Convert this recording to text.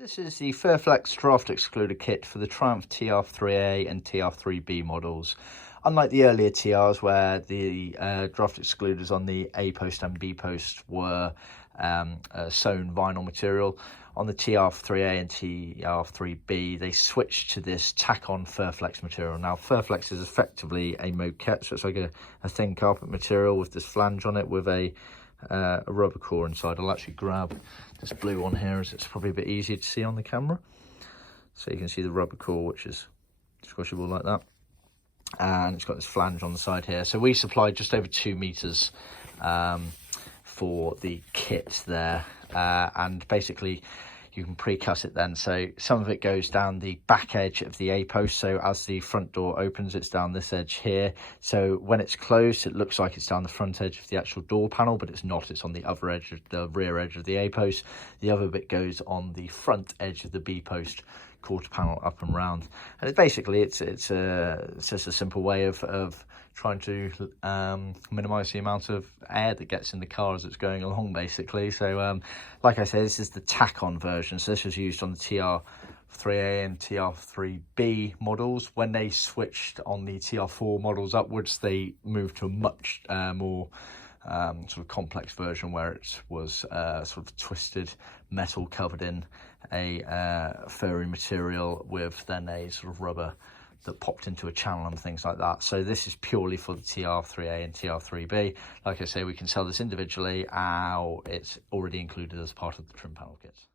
This is the Furflex Draught Excluder kit for the Triumph TR3A and TR3B models. Unlike the earlier TRs where the draught excluders on the A post and B post were sewn vinyl material, on the TR3A and TR3B they switched to this tack-on Furflex material. Now Furflex is effectively a moquette, so it's like a thin carpet material with this flange on it with a rubber core inside. I'll actually grab this blue one here as it's probably a bit easier to see on the camera. So you can see the rubber core, which is squishable like that. And it's got this flange on the side here. So we supplied just over 2 meters for the kit there. And basically you can pre-cut it then. So some of it goes down the back edge of the A post. So as the front door opens, it's down this edge here. So when it's closed, it looks like it's down the front edge of the actual door panel, but it's not. It's on the other edge of the rear edge of the A post. The other bit goes on the front edge of the B post quarter panel up and round. And it's basically it's just a simple way of trying to minimize the amount of air that gets in the car as it's going along, basically. So like I said, this is the tack-on version. So this was used on the TR3A and TR3B models. When they switched on the TR4 models upwards, they moved to a much more sort of complex version where it was sort of twisted metal covered in a furry material with then a sort of rubber that popped into a channel and things like that. So this is purely for the TR3A and TR3B. Like I say, we can sell this individually. It's already included as part of the trim panel kits.